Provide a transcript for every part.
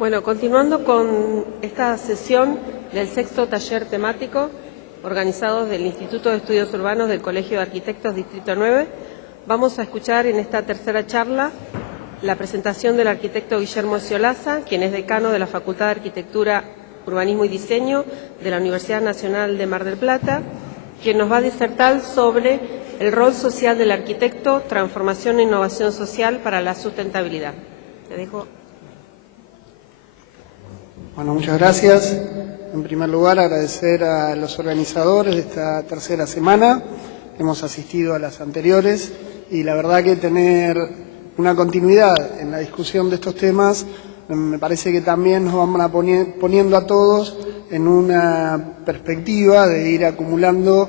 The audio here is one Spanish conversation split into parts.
Bueno, continuando con esta sesión del sexto taller temático organizado del Instituto de Estudios Urbanos del Colegio de Arquitectos Distrito 9, vamos a escuchar en esta tercera charla la presentación del arquitecto Guillermo Sciolazza, quien es decano de la Facultad de Arquitectura, Urbanismo y Diseño de la Universidad Nacional de Mar del Plata, quien nos va a disertar sobre el rol social del arquitecto, transformación e innovación social para la sustentabilidad. Te dejo. Bueno, muchas gracias. En primer lugar, agradecer a los organizadores de esta tercera semana. Hemos asistido a las anteriores y la verdad que tener una continuidad en la discusión de estos temas me parece que también nos vamos a poniendo a todos en una perspectiva de ir acumulando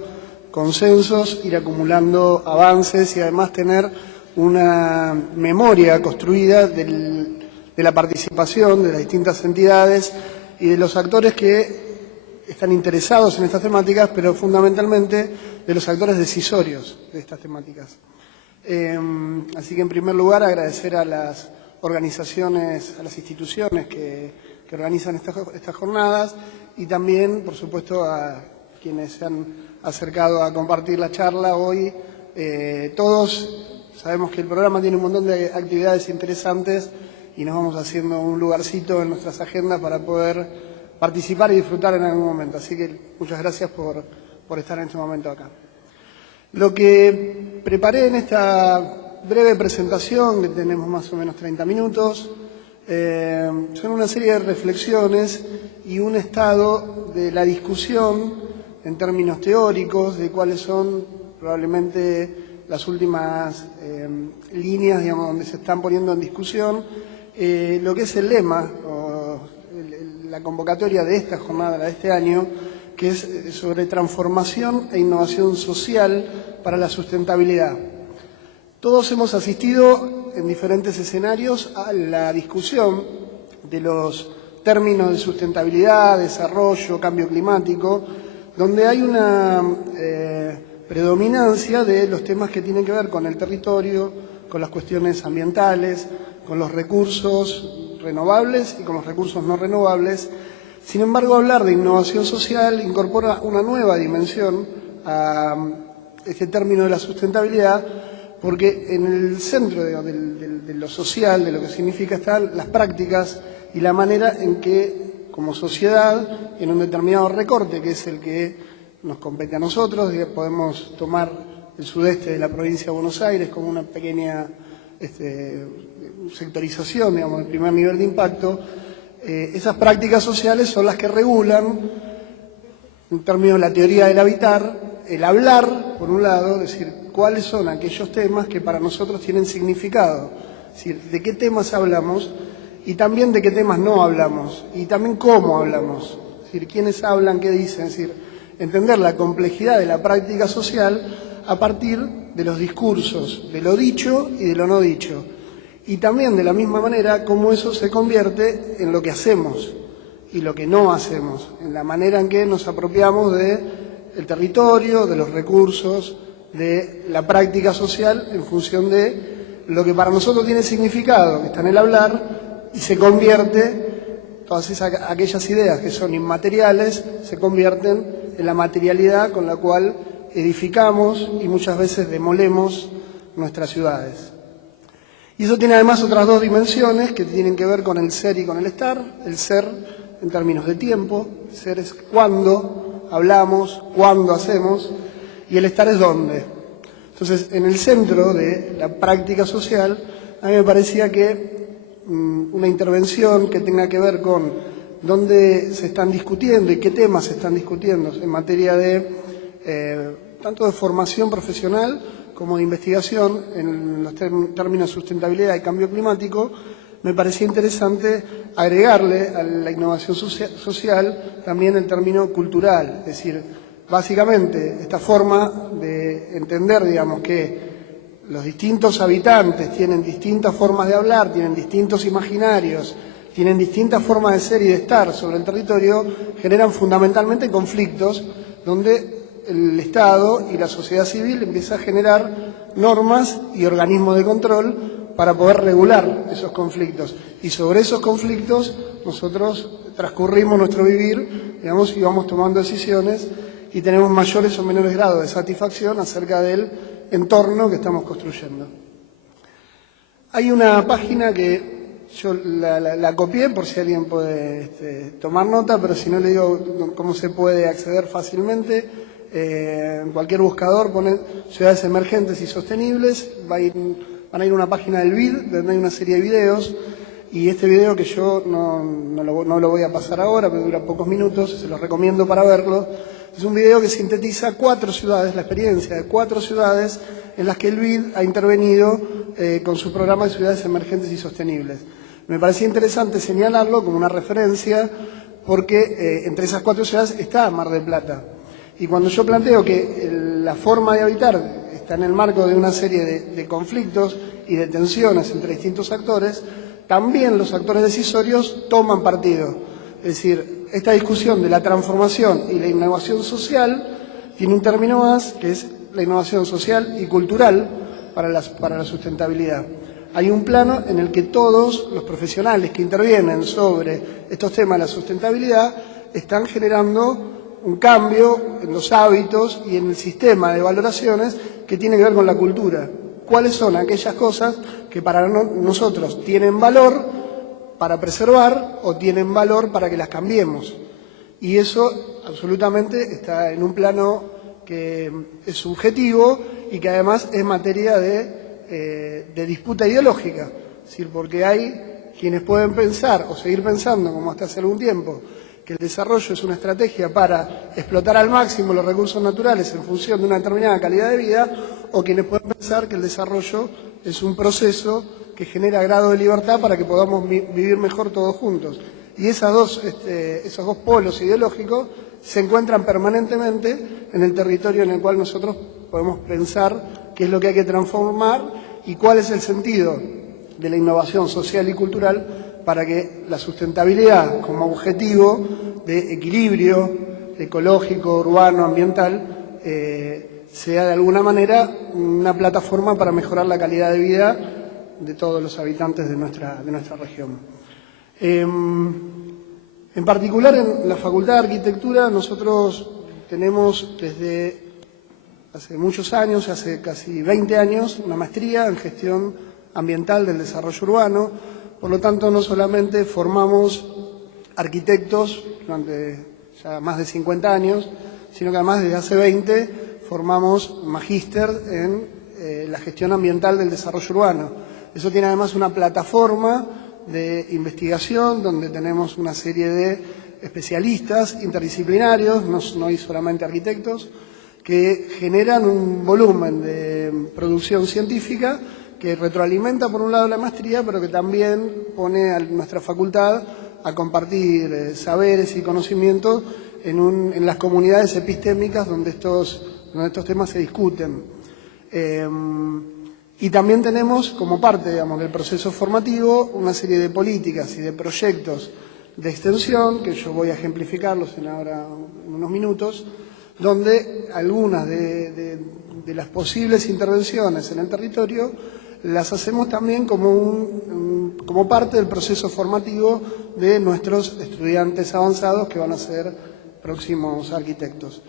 consensos, ir acumulando avances y además tener una memoria construida de la participación de las distintas entidades y de los actores que están interesados en estas temáticas, pero fundamentalmente de los actores decisorios de estas temáticas. Así que, en primer lugar, agradecer a las organizaciones, a las instituciones que organizan estas jornadas y también, por supuesto, a quienes se han acercado a compartir la charla hoy. Todos sabemos que el programa tiene un montón de actividades interesantes y nos vamos haciendo un lugarcito en nuestras agendas para poder participar y disfrutar en algún momento. Así que muchas gracias por estar en este momento acá. Lo que preparé en esta breve presentación, que tenemos más o menos 30 minutos, son una serie de reflexiones y un estado de la discusión en términos teóricos de cuáles son probablemente las últimas líneas, digamos, donde se están poniendo en discusión lo que es el lema o la convocatoria de esta jornada de este año, que es sobre transformación e innovación social para la sustentabilidad. Todos hemos asistido en diferentes escenarios a la discusión de los términos de sustentabilidad, desarrollo, cambio climático, donde hay una predominancia de los temas que tienen que ver con el territorio, con las cuestiones ambientales, con los recursos renovables y con los recursos no renovables. Sin embargo, hablar de innovación social incorpora una nueva dimensión a este término de la sustentabilidad, porque en el centro de lo social, de lo que significa, están las prácticas y la manera en que, como sociedad, en un determinado recorte, que es el que nos compete a nosotros, podemos tomar el sudeste de la provincia de Buenos Aires como una pequeña sectorización, digamos, del primer nivel de impacto. Esas prácticas sociales son las que regulan, en términos de la teoría del habitar, el hablar, por un lado, es decir, cuáles son aquellos temas que para nosotros tienen significado, es decir, de qué temas hablamos y también de qué temas no hablamos, y también cómo hablamos, es decir, quiénes hablan, qué dicen, es decir, entender la complejidad de la práctica social a partir de los discursos, de lo dicho y de lo no dicho. Y también, de la misma manera, cómo eso se convierte en lo que hacemos y lo que no hacemos, en la manera en que nos apropiamos del territorio, de los recursos, de la práctica social en función de lo que para nosotros tiene significado, que está en el hablar, y se convierte, todas aquellas ideas que son inmateriales, se convierten en la materialidad con la cual edificamos y muchas veces demolemos nuestras ciudades. Y eso tiene además otras dos dimensiones que tienen que ver con el ser y con el estar. El ser en términos de tiempo, el ser es cuándo hablamos, cuándo hacemos, y el estar es dónde. Entonces, en el centro de la práctica social, a mí me parecía que una intervención que tenga que ver con dónde se están discutiendo y qué temas se están discutiendo en materia de tanto de formación profesional como de investigación en los términos de sustentabilidad y cambio climático, me parecía interesante agregarle a la innovación social también el término cultural, es decir, básicamente esta forma de entender, digamos, que los distintos habitantes tienen distintas formas de hablar, tienen distintos imaginarios, tienen distintas formas de ser y de estar sobre el territorio, generan fundamentalmente conflictos donde el Estado y la sociedad civil empieza a generar normas y organismos de control para poder regular esos conflictos. Y sobre esos conflictos nosotros transcurrimos nuestro vivir, digamos, y vamos tomando decisiones y tenemos mayores o menores grados de satisfacción acerca del entorno que estamos construyendo. Hay una página que yo la copié por si alguien puede tomar nota, pero si no le digo cómo se puede acceder fácilmente. En cualquier buscador pone ciudades emergentes y sostenibles, van a ir a una página del BID donde hay una serie de videos, y este video que yo no lo voy a pasar ahora, pero dura pocos minutos, se los recomiendo para verlo. Es un video que sintetiza 4 ciudades, la experiencia de 4 ciudades en las que el BID ha intervenido con su programa de ciudades emergentes y sostenibles. Me parecía interesante señalarlo como una referencia porque entre esas 4 ciudades está Mar del Plata. Y cuando yo planteo que la forma de habitar está en el marco de una serie de conflictos y de tensiones entre distintos actores, también los actores decisorios toman partido. Es decir, esta discusión de la transformación y la innovación social tiene un término más, que es la innovación social y cultural para la sustentabilidad. Hay un plano en el que todos los profesionales que intervienen sobre estos temas de la sustentabilidad están generando un cambio en los hábitos y en el sistema de valoraciones que tiene que ver con la cultura. ¿Cuáles son aquellas cosas que para nosotros tienen valor para preservar o tienen valor para que las cambiemos? Y eso absolutamente está en un plano que es subjetivo y que además es materia de disputa ideológica. Es decir, porque hay quienes pueden pensar o seguir pensando, como hasta hace algún tiempo, que el desarrollo es una estrategia para explotar al máximo los recursos naturales en función de una determinada calidad de vida, o quienes pueden pensar que el desarrollo es un proceso que genera grado de libertad para que podamos vivir mejor todos juntos. Y esos dos polos ideológicos se encuentran permanentemente en el territorio en el cual nosotros podemos pensar qué es lo que hay que transformar y cuál es el sentido de la innovación social y cultural para que la sustentabilidad como objetivo de equilibrio ecológico, urbano, ambiental, sea de alguna manera una plataforma para mejorar la calidad de vida de todos los habitantes de nuestra región. En particular, en la Facultad de Arquitectura nosotros tenemos desde hace muchos años, hace casi 20 años, una maestría en gestión ambiental del desarrollo urbano. Por lo tanto, no solamente formamos arquitectos durante ya más de 50 años, sino que además desde hace 20 formamos magíster en la gestión ambiental del desarrollo urbano. Eso tiene además una plataforma de investigación donde tenemos una serie de especialistas interdisciplinarios, no hay solamente arquitectos, que generan un volumen de producción científica que retroalimenta por un lado la maestría, pero que también pone a nuestra facultad a compartir saberes y conocimientos en las comunidades epistémicas donde estos temas se discuten. Y también tenemos, como parte, digamos, del proceso formativo, una serie de políticas y de proyectos de extensión, que yo voy a ejemplificarlos en unos minutos, donde algunas de las posibles intervenciones en el territorio las hacemos también como parte del proceso formativo de nuestros estudiantes avanzados que van a ser próximos arquitectos.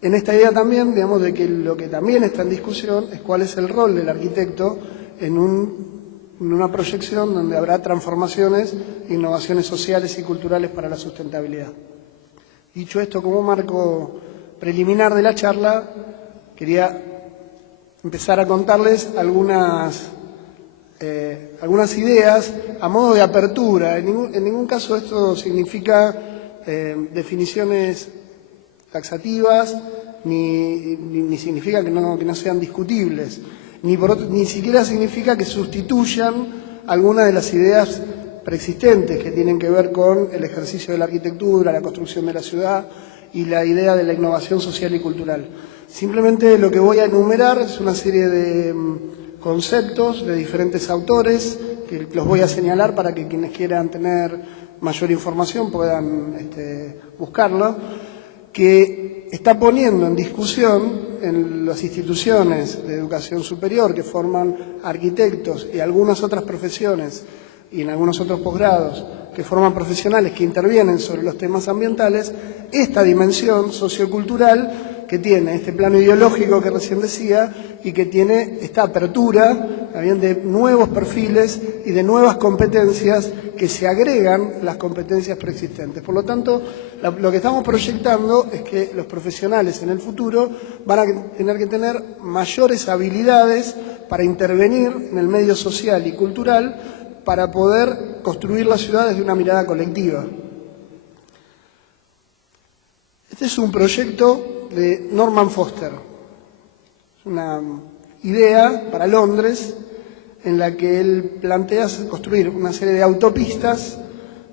En esta idea también, digamos, de que lo que también está en discusión es cuál es el rol del arquitecto en una proyección donde habrá transformaciones e innovaciones sociales y culturales para la sustentabilidad. Dicho esto, como marco preliminar de la charla, quería empezar a contarles algunas ideas a modo de apertura. En ningún caso esto significa definiciones taxativas, ni significa que no sean discutibles, ni siquiera significa que sustituyan algunas de las ideas preexistentes que tienen que ver con el ejercicio de la arquitectura, la construcción de la ciudad y la idea de la innovación social y cultural. Simplemente lo que voy a enumerar es una serie de conceptos de diferentes autores, que los voy a señalar para que quienes quieran tener mayor información puedan buscarlo, que está poniendo en discusión en las instituciones de educación superior que forman arquitectos y algunas otras profesiones y en algunos otros posgrados que forman profesionales que intervienen sobre los temas ambientales, esta dimensión sociocultural que tiene este plano ideológico que recién decía y que tiene esta apertura también de nuevos perfiles y de nuevas competencias que se agregan a las competencias preexistentes. Por lo tanto, lo que estamos proyectando es que los profesionales en el futuro van a tener que tener mayores habilidades para intervenir en el medio social y cultural para poder construir las ciudades de una mirada colectiva. Este es un proyecto de Norman Foster, es una idea para Londres en la que él plantea construir una serie de autopistas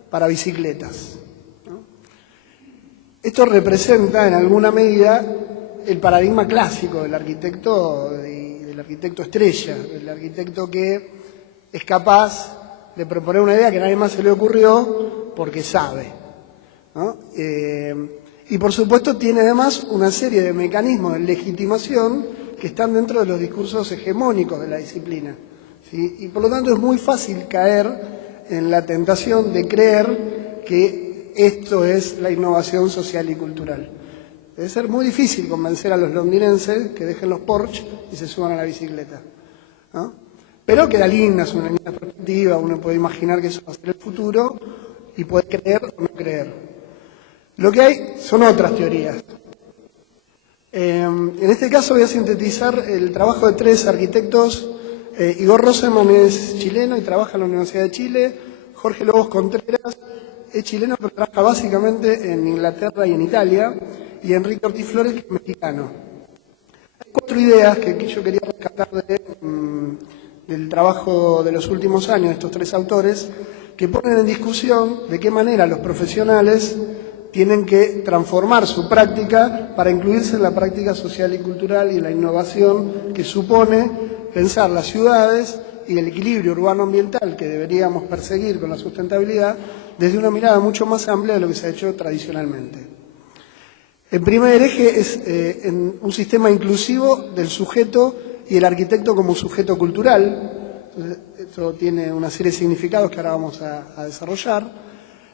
para bicicletas, ¿no? Esto representa en alguna medida el paradigma clásico del arquitecto estrella, del arquitecto que es capaz de proponer una idea que a nadie más se le ocurrió porque sabe, ¿no? Y por supuesto tiene además una serie de mecanismos de legitimación que están dentro de los discursos hegemónicos de la disciplina, ¿sí? Y por lo tanto es muy fácil caer en la tentación de creer que esto es la innovación social y cultural. Debe ser muy difícil convencer a los londinenses que dejen los Porsche y se suban a la bicicleta, ¿no? Pero queda linda, es una linda perspectiva, uno puede imaginar que eso va a ser el futuro y puede creer o no creer. Lo que hay son otras teorías. En este caso voy a sintetizar el trabajo de tres arquitectos. Igor Rosenman es chileno y trabaja en la Universidad de Chile. Jorge Lobos Contreras es chileno pero trabaja básicamente en Inglaterra y en Italia. Y Enrique Ortiz Flores, que es mexicano. Hay cuatro ideas que yo quería rescatar del trabajo de los últimos años de estos tres autores, que ponen en discusión de qué manera los profesionales tienen que transformar su práctica para incluirse en la práctica social y cultural y en la innovación que supone pensar las ciudades y el equilibrio urbano-ambiental que deberíamos perseguir con la sustentabilidad desde una mirada mucho más amplia de lo que se ha hecho tradicionalmente. El primer eje es en un sistema inclusivo del sujeto y el arquitecto como sujeto cultural. Esto tiene una serie de significados que ahora vamos a desarrollar.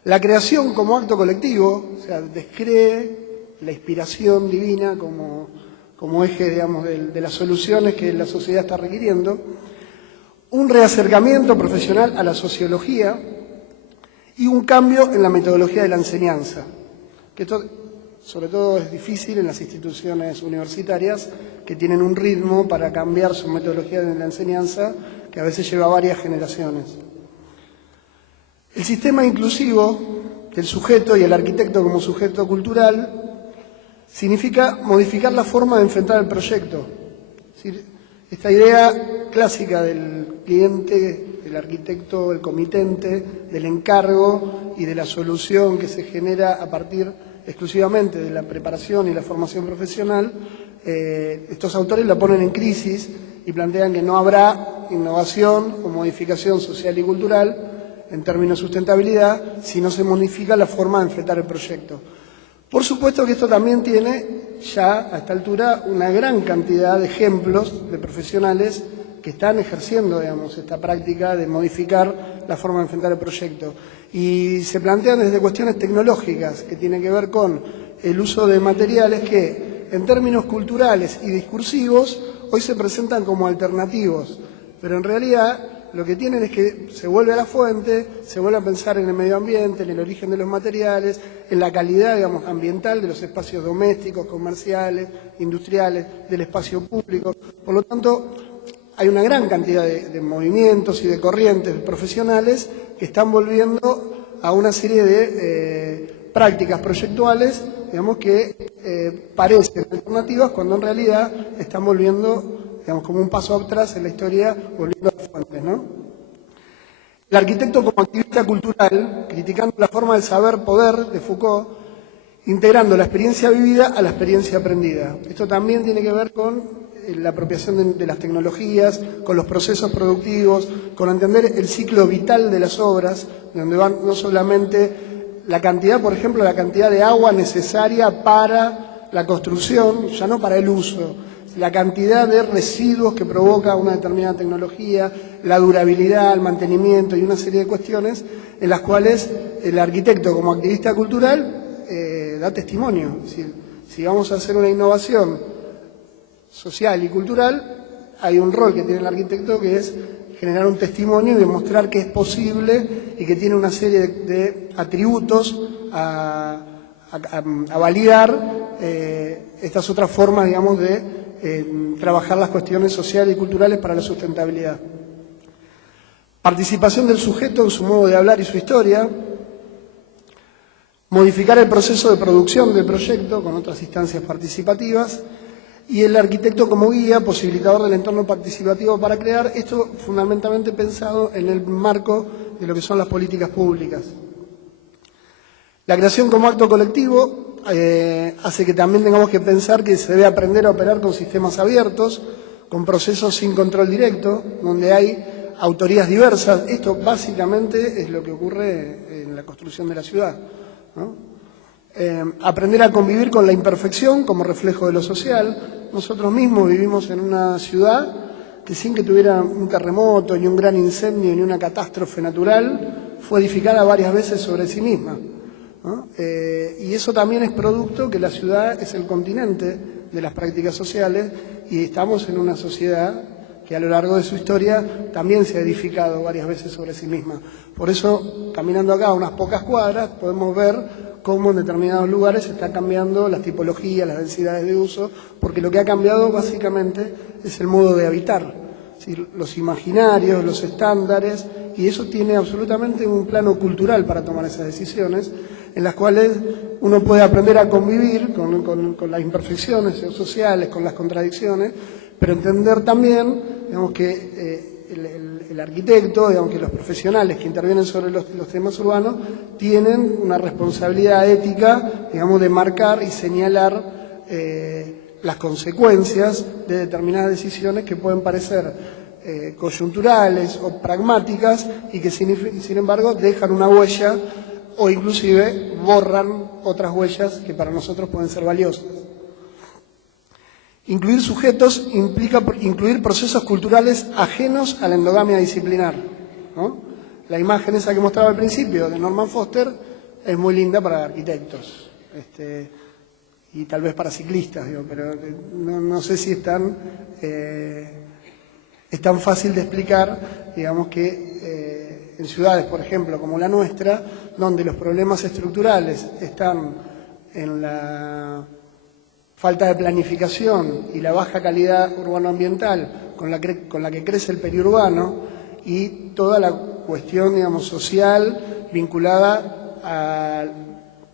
La creación como acto colectivo, o sea, descree la inspiración divina como eje, digamos, de las soluciones que la sociedad está requiriendo. Un reacercamiento profesional a la sociología y un cambio en la metodología de la enseñanza. Que esto, sobre todo, es difícil en las instituciones universitarias que tienen un ritmo para cambiar su metodología de la enseñanza que a veces lleva varias generaciones. El sistema inclusivo del sujeto y el arquitecto como sujeto cultural significa modificar la forma de enfrentar el proyecto. Es decir, esta idea clásica del cliente, del arquitecto, el comitente, del encargo y de la solución que se genera a partir exclusivamente de la preparación y la formación profesional, estos autores la ponen en crisis y plantean que no habrá innovación o modificación social y cultural en términos de sustentabilidad si no se modifica la forma de enfrentar el proyecto. Por supuesto que esto también tiene ya a esta altura una gran cantidad de ejemplos de profesionales que están ejerciendo, digamos, esta práctica de modificar la forma de enfrentar el proyecto. Y se plantean desde cuestiones tecnológicas que tienen que ver con el uso de materiales que, en términos culturales y discursivos, hoy se presentan como alternativos, pero en realidad lo que tienen es que se vuelve a la fuente, se vuelve a pensar en el medio ambiente, en el origen de los materiales, en la calidad, digamos, ambiental de los espacios domésticos, comerciales, industriales, del espacio público. Por lo tanto, hay una gran cantidad de movimientos y de corrientes profesionales que están volviendo a una serie de prácticas proyectuales, digamos, que parecen alternativas cuando en realidad están volviendo, digamos, como un paso atrás en la historia, volviendo a las fuentes, ¿no? El arquitecto como activista cultural, criticando la forma del saber-poder de Foucault, integrando la experiencia vivida a la experiencia aprendida. Esto también tiene que ver con la apropiación de las tecnologías, con los procesos productivos, con entender el ciclo vital de las obras, donde van no solamente la cantidad, por ejemplo, la cantidad de agua necesaria para la construcción, ya no para el uso, la cantidad de residuos que provoca una determinada tecnología, la durabilidad, el mantenimiento y una serie de cuestiones en las cuales el arquitecto como activista cultural da testimonio. Es decir, si vamos a hacer una innovación social y cultural, hay un rol que tiene el arquitecto que es generar un testimonio y demostrar que es posible y que tiene una serie de atributos a validar estas otras formas, digamos, de trabajar las cuestiones sociales y culturales para la sustentabilidad. Participación del sujeto en su modo de hablar y su historia. Modificar el proceso de producción del proyecto con otras instancias participativas. Y el arquitecto como guía, posibilitador del entorno participativo para crear, esto fundamentalmente pensado en el marco de lo que son las políticas públicas. La creación como acto colectivo hace que también tengamos que pensar que se debe aprender a operar con sistemas abiertos, con procesos sin control directo, donde hay autorías diversas. Esto básicamente es lo que ocurre en la construcción de la ciudad, ¿no? Aprender a convivir con la imperfección como reflejo de lo social. Nosotros mismos vivimos en una ciudad que sin que tuviera un terremoto, ni un gran incendio, ni una catástrofe natural, fue edificada varias veces sobre sí misma, ¿no? Y eso también es producto que la ciudad es el continente de las prácticas sociales y estamos en una sociedad que a lo largo de su historia también se ha edificado varias veces sobre sí misma. Por eso, caminando acá unas pocas cuadras, podemos ver cómo en determinados lugares se está cambiando las tipologías, las densidades de uso, porque lo que ha cambiado básicamente es el modo de habitar, ¿sí? Los imaginarios, los estándares, y eso tiene absolutamente un plano cultural para tomar esas decisiones, en las cuales uno puede aprender a convivir con las imperfecciones sociales, con las contradicciones, pero entender también, digamos, que el arquitecto, digamos, que los profesionales que intervienen sobre los temas urbanos tienen una responsabilidad ética, digamos, de marcar y señalar las consecuencias de determinadas decisiones que pueden parecer coyunturales o pragmáticas y que sin embargo dejan una huella o inclusive borran otras huellas que para nosotros pueden ser valiosas. Incluir sujetos implica incluir procesos culturales ajenos a la endogamia disciplinar, ¿no? La imagen esa que mostraba al principio de Norman Foster es muy linda para arquitectos y tal vez para ciclistas, digo, pero no sé si es tan fácil de explicar, digamos, que en ciudades, por ejemplo, como la nuestra, donde los problemas estructurales están en la falta de planificación y la baja calidad urbanoambiental con la que crece el periurbano y toda la cuestión, digamos, social vinculada a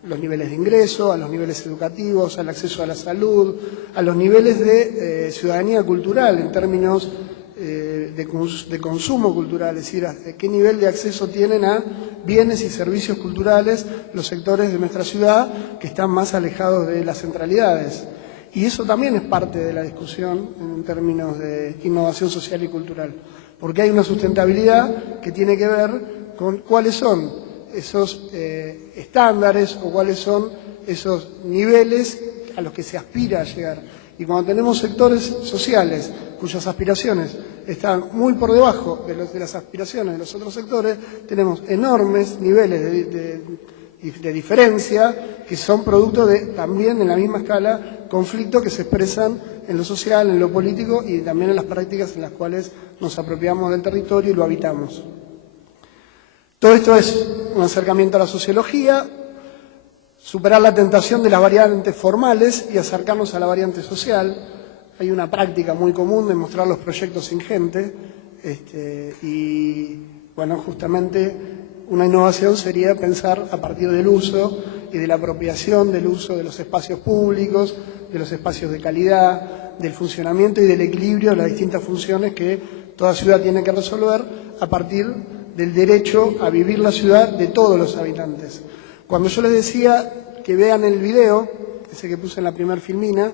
los niveles de ingreso, a los niveles educativos, al acceso a la salud, a los niveles de ciudadanía cultural en términos de consumo cultural, es decir, a qué nivel de acceso tienen a bienes y servicios culturales los sectores de nuestra ciudad que están más alejados de las centralidades. Y eso también es parte de la discusión en términos de innovación social y cultural, porque hay una sustentabilidad que tiene que ver con cuáles son esos estándares o cuáles son esos niveles a los que se aspira a llegar. Y cuando tenemos sectores sociales cuyas aspiraciones están muy por debajo de las aspiraciones de los otros sectores, tenemos enormes niveles de diferencia que son producto de, también en la misma escala, conflictos que se expresan en lo social, en lo político y también en las prácticas en las cuales nos apropiamos del territorio y lo habitamos. Todo esto es un acercamiento a la sociología, superar la tentación de las variantes formales y acercarnos a la variante social. Hay una práctica muy común de mostrar los proyectos sin gente y, bueno, justamente una innovación sería pensar a partir del uso y de la apropiación del uso de los espacios públicos, de los espacios de calidad, del funcionamiento y del equilibrio de las distintas funciones que toda ciudad tiene que resolver a partir del derecho a vivir la ciudad de todos los habitantes. Cuando yo les decía que vean el video, ese que puse en la primera filmina,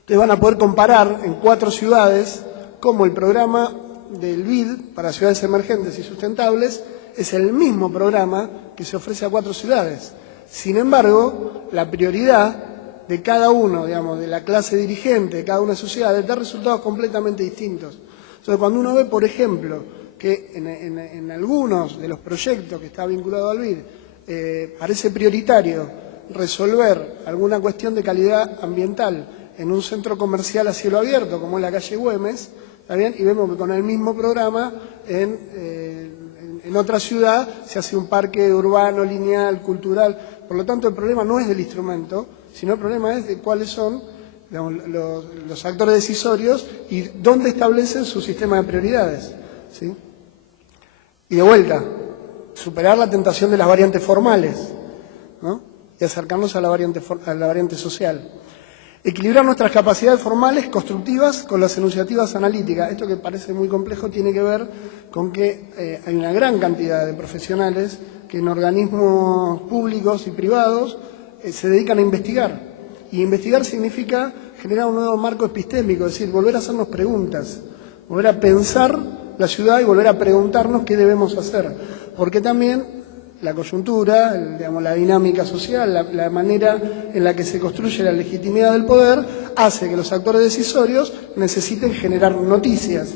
ustedes van a poder comparar en 4 ciudades cómo el programa del BID para ciudades emergentes y sustentables es el mismo programa que se ofrece a 4 ciudades. Sin embargo, la prioridad de cada uno, digamos, de la clase dirigente, de cada una de sus ciudades, da resultados completamente distintos. Entonces, cuando uno ve, por ejemplo, que en algunos de los proyectos que está vinculado al BID parece prioritario resolver alguna cuestión de calidad ambiental en un centro comercial a cielo abierto, como es la calle Güemes, ¿está bien? Y vemos que con el mismo programa en otra ciudad se hace un parque urbano, lineal, cultural. Por lo tanto, el problema no es del instrumento, sino el problema es de cuáles son, digamos, los actores decisorios y dónde establecen su sistema de prioridades, ¿sí? Y de vuelta, superar la tentación de las variantes formales, ¿no? Y acercarnos a la variante social. Equilibrar nuestras capacidades formales constructivas con las enunciativas analíticas. Esto que parece muy complejo tiene que ver con que hay una gran cantidad de profesionales que en organismos públicos y privados se dedican a investigar. Y investigar significa generar un nuevo marco epistémico, es decir, volver a hacernos preguntas, volver a pensar la ciudad y volver a preguntarnos qué debemos hacer. Porque también la coyuntura, digamos, la dinámica social, la manera en la que se construye la legitimidad del poder, hace que los actores decisorios necesiten generar noticias.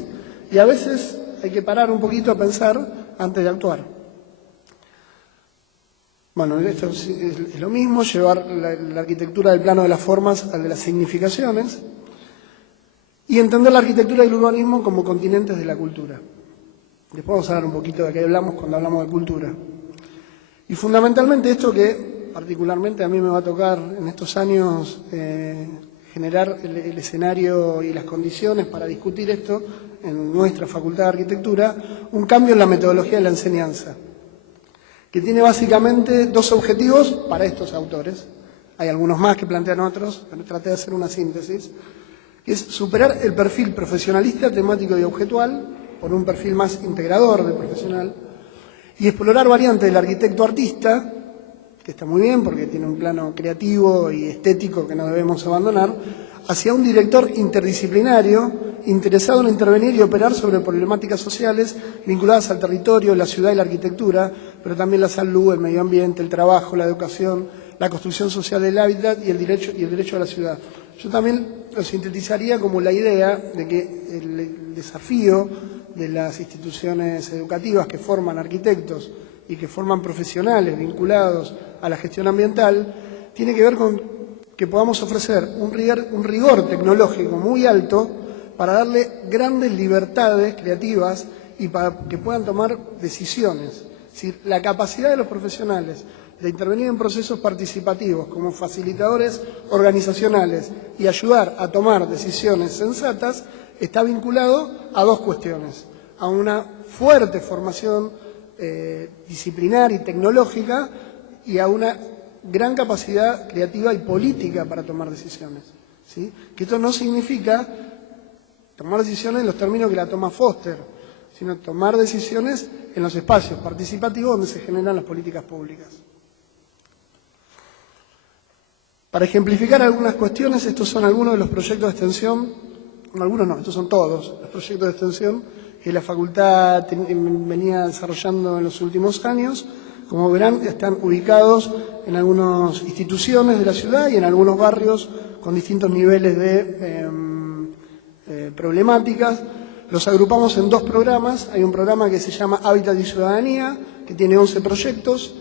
Y a veces hay que parar un poquito a pensar antes de actuar. Bueno, esto es lo mismo, llevar la arquitectura del plano de las formas al de las significaciones y entender la arquitectura y el urbanismo como continentes de la cultura. Después vamos a hablar un poquito de qué hablamos cuando hablamos de cultura. Y fundamentalmente esto que particularmente a mí me va a tocar en estos años generar el escenario y las condiciones para discutir esto en nuestra Facultad de Arquitectura, un cambio en la metodología de la enseñanza, que tiene básicamente dos objetivos para estos autores. Hay algunos más que plantean otros, pero traté de hacer una síntesis, que es superar el perfil profesionalista, temático y objetual por un perfil más integrador del profesional, y explorar variantes del arquitecto artista, que está muy bien porque tiene un plano creativo y estético que no debemos abandonar, hacia un director interdisciplinario interesado en intervenir y operar sobre problemáticas sociales vinculadas al territorio, la ciudad y la arquitectura, pero también la salud, el medio ambiente, el trabajo, la educación, la construcción social del hábitat y el derecho a la ciudad. Yo también lo sintetizaría como la idea de que el desafío de las instituciones educativas que forman arquitectos y que forman profesionales vinculados a la gestión ambiental tiene que ver con que podamos ofrecer un rigor tecnológico muy alto para darle grandes libertades creativas y para que puedan tomar decisiones. Es decir, la capacidad de los profesionales de intervenir en procesos participativos como facilitadores organizacionales y ayudar a tomar decisiones sensatas está vinculado a dos cuestiones: a una fuerte formación disciplinar y tecnológica y a una gran capacidad creativa y política para tomar decisiones, ¿sí? Que esto no significa tomar decisiones en los términos que la toma Foster, sino tomar decisiones en los espacios participativos donde se generan las políticas públicas. Para ejemplificar algunas cuestiones, estos son algunos de los proyectos de extensión, algunos no, estos son todos los proyectos de extensión que la facultad venía desarrollando en los últimos años. Como verán, están ubicados en algunas instituciones de la ciudad y en algunos barrios con distintos niveles de problemáticas. Los agrupamos en dos programas. Hay un programa que se llama Hábitat y Ciudadanía, que tiene 11 proyectos.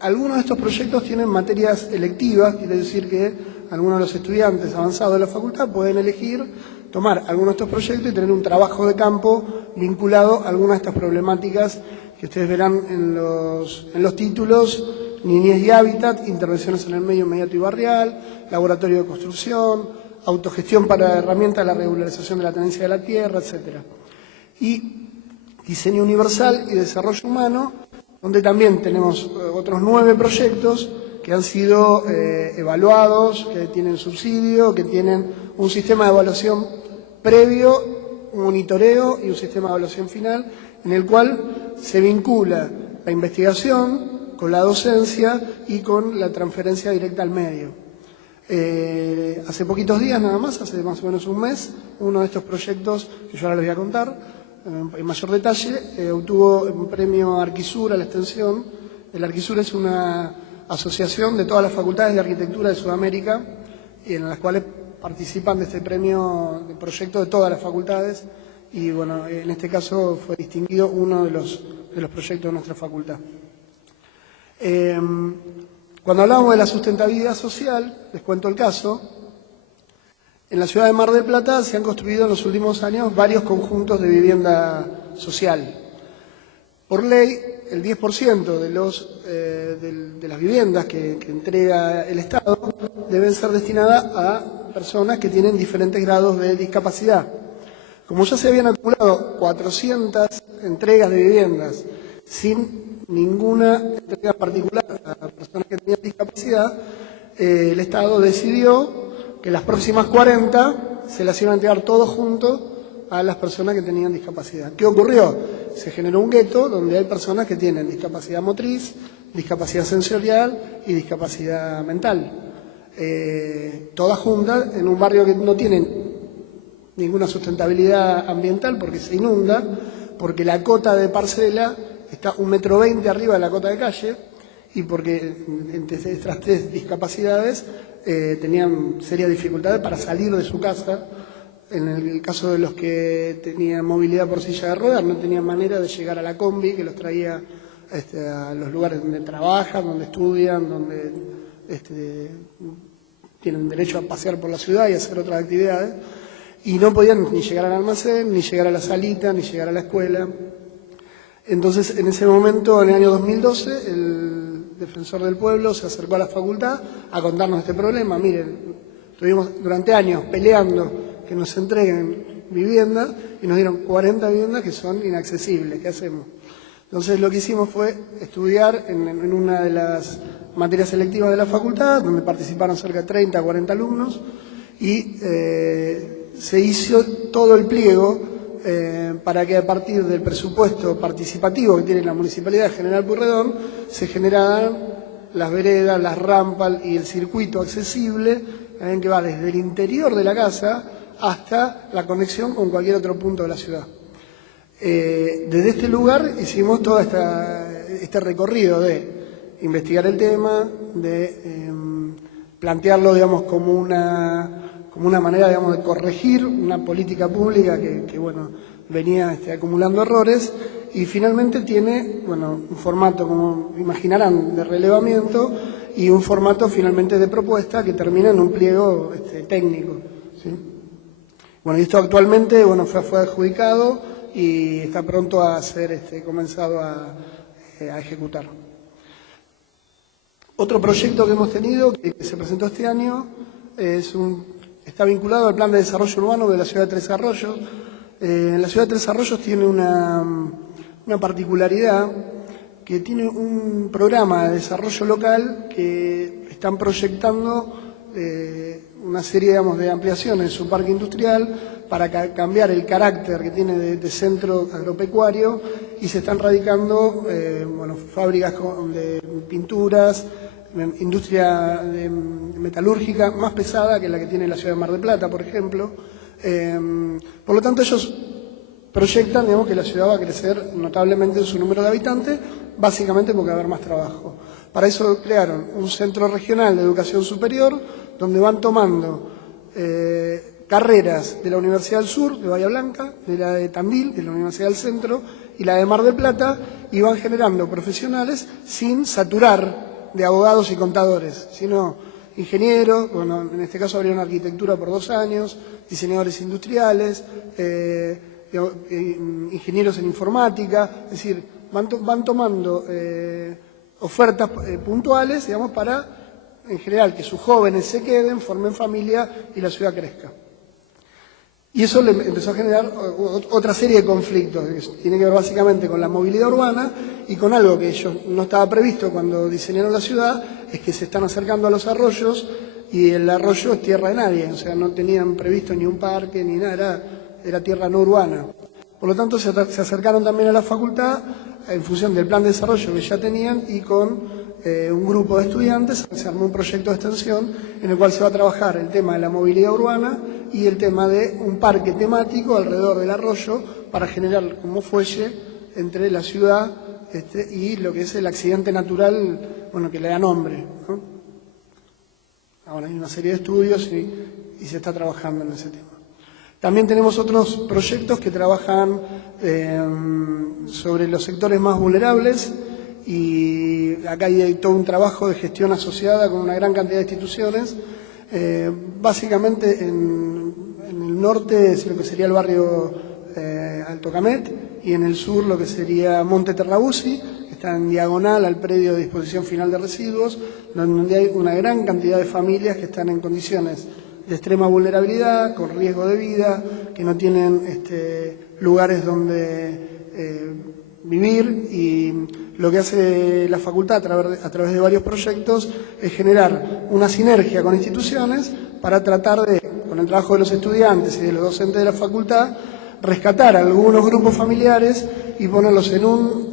Algunos de estos proyectos tienen materias electivas, quiere decir que algunos de los estudiantes avanzados de la facultad pueden elegir tomar algunos de estos proyectos y tener un trabajo de campo vinculado a algunas de estas problemáticas que ustedes verán en los títulos: niñez y hábitat, intervenciones en el medio inmediato y barrial, laboratorio de construcción, autogestión para herramientas de la regularización de la tenencia de la tierra, etc. Y diseño universal y desarrollo humano, donde también tenemos otros 9 proyectos que han sido evaluados, que tienen subsidio, que tienen un sistema de evaluación previo, un monitoreo y un sistema de evaluación final, en el cual se vincula la investigación con la docencia y con la transferencia directa al medio. Hace poquitos días nada más, hace más o menos un mes, uno de estos proyectos, que yo ahora les voy a contar en mayor detalle, obtuvo un premio Arquisur a la extensión. El Arquisur es una asociación de todas las facultades de arquitectura de Sudamérica y en las cuales participan de este premio de proyecto de todas las facultades, y bueno, en este caso fue distinguido uno de los proyectos de nuestra facultad. Cuando hablamos de la sustentabilidad social, les cuento el caso. En la ciudad de Mar del Plata se han construido en los últimos años varios conjuntos de vivienda social. Por ley, el 10% de las viviendas que entrega el Estado deben ser destinadas a personas que tienen diferentes grados de discapacidad. Como ya se habían acumulado 400 entregas de viviendas sin ninguna entrega particular a personas que tenían discapacidad, el Estado decidió que las próximas 40 se las iban a entregar todos juntos a las personas que tenían discapacidad. ¿Qué ocurrió? Se generó un gueto donde hay personas que tienen discapacidad motriz, discapacidad sensorial y discapacidad mental. Todas juntas en un barrio que no tiene ninguna sustentabilidad ambiental porque se inunda, porque la cota de parcela está 1,20 m arriba de la cota de calle y porque entre estas tres discapacidades tenían serias dificultades para salir de su casa. En el caso de los que tenían movilidad por silla de ruedas, no tenían manera de llegar a la combi que los traía a los lugares donde trabajan, donde estudian, donde tienen derecho a pasear por la ciudad y hacer otras actividades, y no podían ni llegar al almacén, ni llegar a la salita, ni llegar a la escuela. Entonces, en ese momento, en el año 2012, el defensor del pueblo se acercó a la facultad a contarnos este problema. Miren, estuvimos durante años peleando que nos entreguen viviendas y nos dieron 40 viviendas que son inaccesibles. ¿Qué hacemos? Entonces lo que hicimos fue estudiar en una de las materias selectivas de la facultad, donde participaron cerca de 30 o 40 alumnos, y se hizo todo el pliego para que a partir del presupuesto participativo que tiene la Municipalidad de General Pueyrredón se generaran las veredas, las rampas y el circuito accesible que va desde el interior de la casa hasta la conexión con cualquier otro punto de la ciudad. Desde este lugar hicimos todo este recorrido de investigar el tema, de plantearlo, digamos, como una manera, digamos, de corregir una política pública que bueno, venía acumulando errores, y finalmente tiene, bueno, un formato, como imaginarán, de relevamiento y un formato finalmente de propuesta que termina en un pliego técnico, ¿sí? Bueno, y esto actualmente, bueno, fue adjudicado y está pronto a ser comenzado a ejecutar. Otro proyecto que hemos tenido, que se presentó este año, está vinculado al Plan de Desarrollo Urbano de la Ciudad de Tres Arroyos. La Ciudad de Tres Arroyos tiene una particularidad, que tiene un programa de desarrollo local que están proyectando una serie, digamos, de ampliaciones en su parque industrial para cambiar el carácter que tiene de centro agropecuario, y se están radicando bueno, fábricas de pinturas, industria metalúrgica más pesada que la que tiene la ciudad de Mar del Plata, por ejemplo. Por lo tanto, ellos proyectan, digamos, que la ciudad va a crecer notablemente en su número de habitantes, básicamente porque va a haber más trabajo. Para eso crearon un centro regional de educación superior, donde van tomando carreras de la Universidad del Sur, de Bahía Blanca, de la de Tandil, de la Universidad del Centro, y la de Mar del Plata, y van generando profesionales sin saturar de abogados y contadores, sino ingenieros, bueno, en este caso habría una arquitectura por 2 años, diseñadores industriales, ingenieros en informática, es decir, van tomando ofertas puntuales, digamos, para, en general, que sus jóvenes se queden, formen familia y la ciudad crezca. Y eso le empezó a generar otra serie de conflictos, que tiene que ver básicamente con la movilidad urbana y con algo que no estaba previsto cuando diseñaron la ciudad, es que se están acercando a los arroyos, y el arroyo es tierra de nadie, o sea, no tenían previsto ni un parque ni nada, era tierra no urbana. Por lo tanto, se acercaron también a la facultad en función del plan de desarrollo que ya tenían, y con un grupo de estudiantes se armó un proyecto de extensión en el cual se va a trabajar el tema de la movilidad urbana y el tema de un parque temático alrededor del arroyo para generar como fuelle entre la ciudad y lo que es el accidente natural, bueno, que le da nombre, ¿no? Ahora hay una serie de estudios y se está trabajando en ese tema. También tenemos otros proyectos que trabajan sobre los sectores más vulnerables y acá hay todo un trabajo de gestión asociada con una gran cantidad de instituciones. Básicamente en el norte es lo que sería el barrio Alto Camet y en el sur lo que sería Monte Terrabuzzi, que está en diagonal al predio de disposición final de residuos, donde hay una gran cantidad de familias que están en condiciones de extrema vulnerabilidad, con riesgo de vida, que no tienen lugares donde vivir, y lo que hace la facultad a través de varios proyectos es generar una sinergia con instituciones para tratar de, con el trabajo de los estudiantes y de los docentes de la facultad, rescatar a algunos grupos familiares y ponerlos en un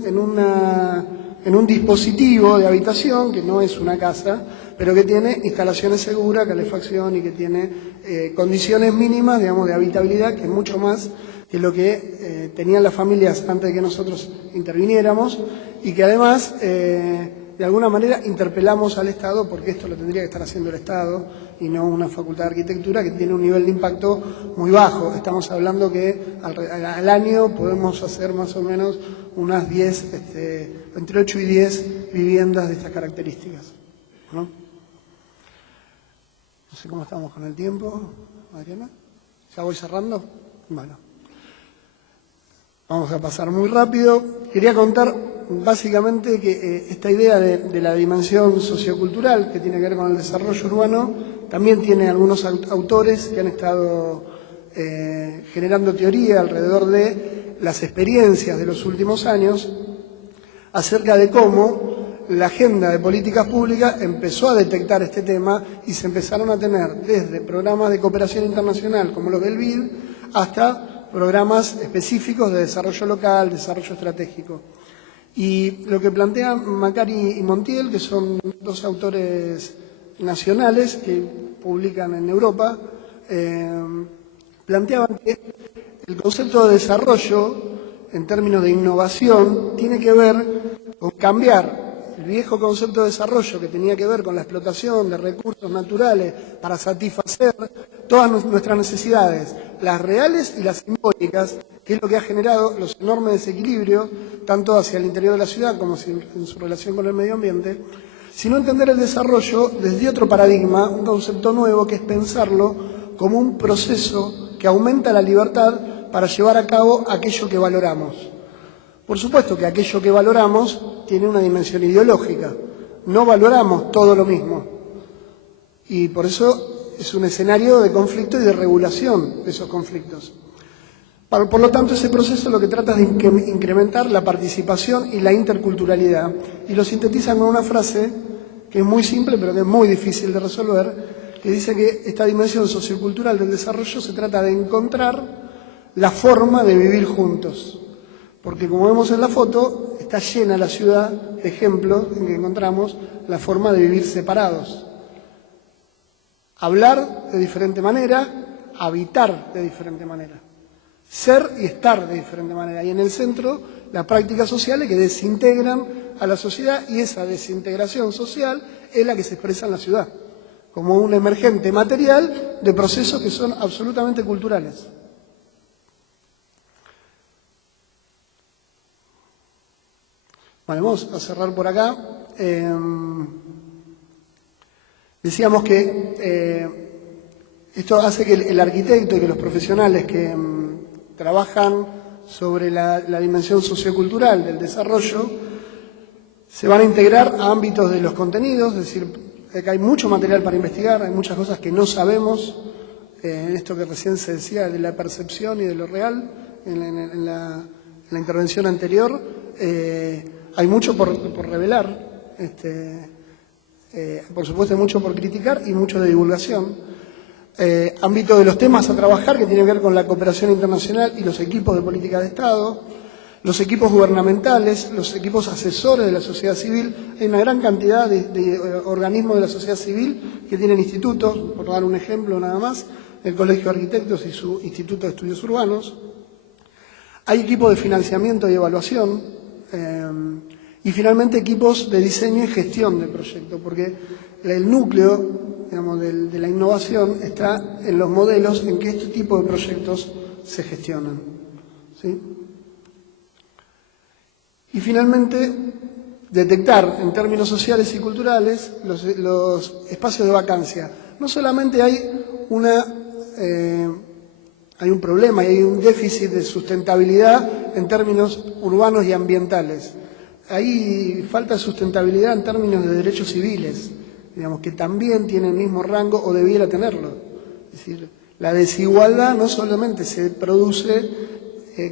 dispositivo de habitación que no es una casa, pero que tiene instalaciones seguras, calefacción y que tiene condiciones mínimas, digamos, de habitabilidad, que es mucho más que lo que tenían las familias antes de que nosotros interviniéramos, y que además de alguna manera interpelamos al Estado, porque esto lo tendría que estar haciendo el Estado y no una facultad de arquitectura que tiene un nivel de impacto muy bajo. Estamos hablando que al año podemos hacer más o menos unas 10, entre 8 y 10 viviendas de estas características, ¿no? No sé cómo estamos con el tiempo, Adriana. ¿Ya voy cerrando? Bueno. Vamos a pasar muy rápido. Quería contar básicamente que esta idea de la dimensión sociocultural que tiene que ver con el desarrollo urbano también tiene algunos autores que han estado generando teoría alrededor de las experiencias de los últimos años acerca de cómo la agenda de políticas públicas empezó a detectar este tema y se empezaron a tener desde programas de cooperación internacional como los del BID hasta programas específicos de desarrollo local, desarrollo estratégico. Y lo que plantean Macari y Montiel, que son dos autores nacionales que publican en Europa, planteaban que el concepto de desarrollo, en términos de innovación, tiene que ver con cambiar el viejo concepto de desarrollo que tenía que ver con la explotación de recursos naturales para satisfacer todas nuestras necesidades, las reales y las simbólicas, que es lo que ha generado los enormes desequilibrios, tanto hacia el interior de la ciudad como en su relación con el medio ambiente, sino entender el desarrollo desde otro paradigma, un concepto nuevo, que es pensarlo como un proceso que aumenta la libertad para llevar a cabo aquello que valoramos. Por supuesto que aquello que valoramos tiene una dimensión ideológica. No valoramos todo lo mismo. Y por eso es un escenario de conflicto y de regulación de esos conflictos. Por lo tanto, ese proceso lo que trata es de incrementar la participación y la interculturalidad. Y lo sintetizan con una frase que es muy simple, pero que es muy difícil de resolver, que dice que esta dimensión sociocultural del desarrollo se trata de encontrar la forma de vivir juntos. Porque como vemos en la foto, está llena la ciudad de ejemplos en que encontramos la forma de vivir separados. Hablar de diferente manera, habitar de diferente manera, ser y estar de diferente manera. Y en el centro, las prácticas sociales que desintegran a la sociedad, y esa desintegración social es la que se expresa en la ciudad, como un emergente material de procesos que son absolutamente culturales. Bueno, vamos a cerrar por acá. Decíamos que esto hace que el arquitecto y que los profesionales que trabajan sobre la dimensión sociocultural del desarrollo se van a integrar a ámbitos de los contenidos, es decir, que hay mucho material para investigar, hay muchas cosas que no sabemos, en esto que recién se decía de la percepción y de lo real, en la intervención anterior. Hay mucho por revelar, por supuesto hay mucho por criticar y mucho de divulgación. Ámbito de los temas a trabajar que tiene que ver con la cooperación internacional y los equipos de política de Estado, los equipos gubernamentales, los equipos asesores de la sociedad civil. Hay una gran cantidad de organismos de la sociedad civil que tienen institutos, por dar un ejemplo nada más, el Colegio de Arquitectos y su Instituto de Estudios Urbanos. Hay equipos de financiamiento y evaluación. Y finalmente equipos de diseño y gestión del proyecto, porque el núcleo digamos, de la innovación está en los modelos en que este tipo de proyectos se gestionan, ¿sí? Y finalmente, detectar en términos sociales y culturales los espacios de vacancia. No solamente hay un problema y hay un déficit de sustentabilidad en términos urbanos y ambientales. Hay falta de sustentabilidad en términos de derechos civiles, digamos, que también tiene el mismo rango o debiera tenerlo. Es decir, la desigualdad no solamente se produce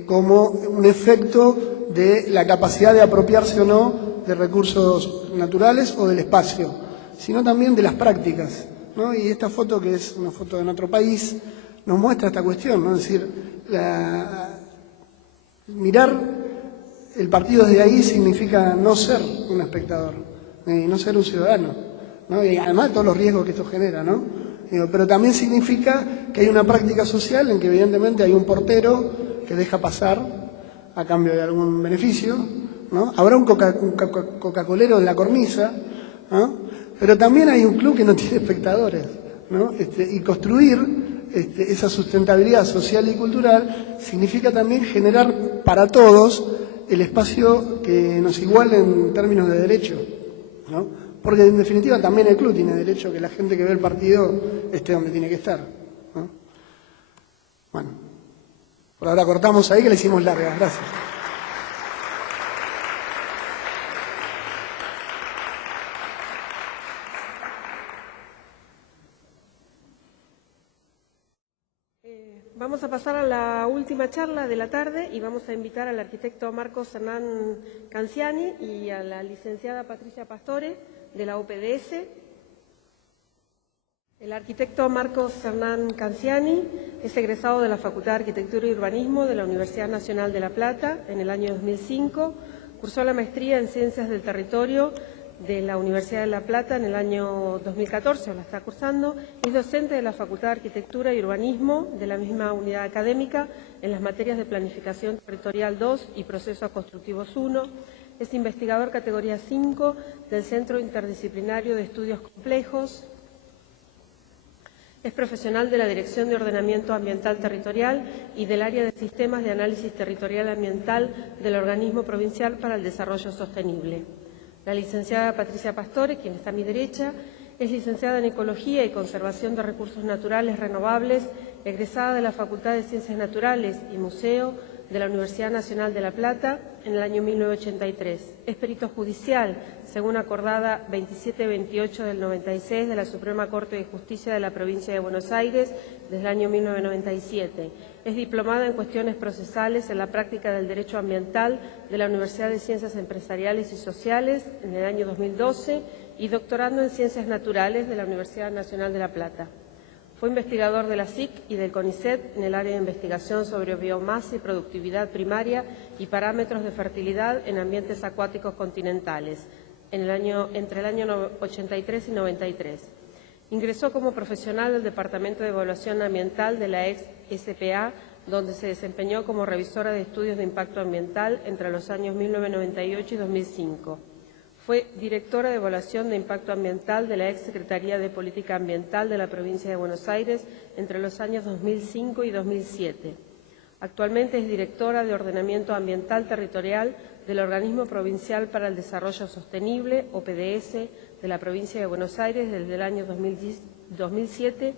como un efecto de la capacidad de apropiarse o no de recursos naturales o del espacio, sino también de las prácticas, ¿no? Y esta foto, que es una foto de nuestro país, nos muestra esta cuestión, ¿no? Es decir, mirar el partido desde ahí significa no ser un espectador, no ser un ciudadano, ¿no? Y además de todos los riesgos que esto genera, ¿no? Pero también significa que hay una práctica social en que evidentemente hay un portero que deja pasar a cambio de algún beneficio, ¿no? Habrá un Coca-Colero en la cornisa, ¿no? Pero también hay un club que no tiene espectadores, ¿no? Y construir esa sustentabilidad social y cultural significa también generar para todos el espacio que nos iguale en términos de derecho, ¿no? Porque en definitiva también el club tiene derecho a que la gente que ve el partido esté donde tiene que estar, ¿no? Bueno, por ahora cortamos ahí, que la hicimos larga. Gracias. Vamos a pasar a la última charla de la tarde y vamos a invitar al arquitecto Marcos Hernán Canciani y a la licenciada Patricia Pastore de la UPDS. El arquitecto Marcos Hernán Canciani es egresado de la Facultad de Arquitectura y Urbanismo de la Universidad Nacional de La Plata en el año 2005, cursó la maestría en Ciencias del Territorio de la Universidad de La Plata en el año 2014, la está cursando, es docente de la Facultad de Arquitectura y Urbanismo de la misma unidad académica en las materias de Planificación Territorial 2 y Procesos Constructivos 1, es investigador categoría 5 del Centro Interdisciplinario de Estudios Complejos, es profesional de la Dirección de Ordenamiento Ambiental Territorial y del Área de Sistemas de Análisis Territorial Ambiental del Organismo Provincial para el Desarrollo Sostenible. La licenciada Patricia Pastore, quien está a mi derecha, es licenciada en Ecología y Conservación de Recursos Naturales Renovables, egresada de la Facultad de Ciencias Naturales y Museo de la Universidad Nacional de La Plata en el año 1983. Es perito judicial, según acordada 2728 del 96 de la Suprema Corte de Justicia de la Provincia de Buenos Aires desde el año 1997. Es diplomada en cuestiones procesales en la práctica del derecho ambiental de la Universidad de Ciencias Empresariales y Sociales en el año 2012 y doctorando en Ciencias Naturales de la Universidad Nacional de La Plata. Fue investigador de la SIC y del CONICET en el área de investigación sobre biomasa y productividad primaria y parámetros de fertilidad en ambientes acuáticos continentales entre el año 83 y 93. Ingresó como profesional del Departamento de Evaluación Ambiental de la ex SPA, donde se desempeñó como revisora de estudios de impacto ambiental entre los años 1998 y 2005. Fue directora de Evaluación de Impacto Ambiental de la ex Secretaría de Política Ambiental de la Provincia de Buenos Aires entre los años 2005 y 2007. Actualmente es directora de Ordenamiento Ambiental Territorial del Organismo Provincial para el Desarrollo Sostenible, OPDS, de la Provincia de Buenos Aires desde el año 2007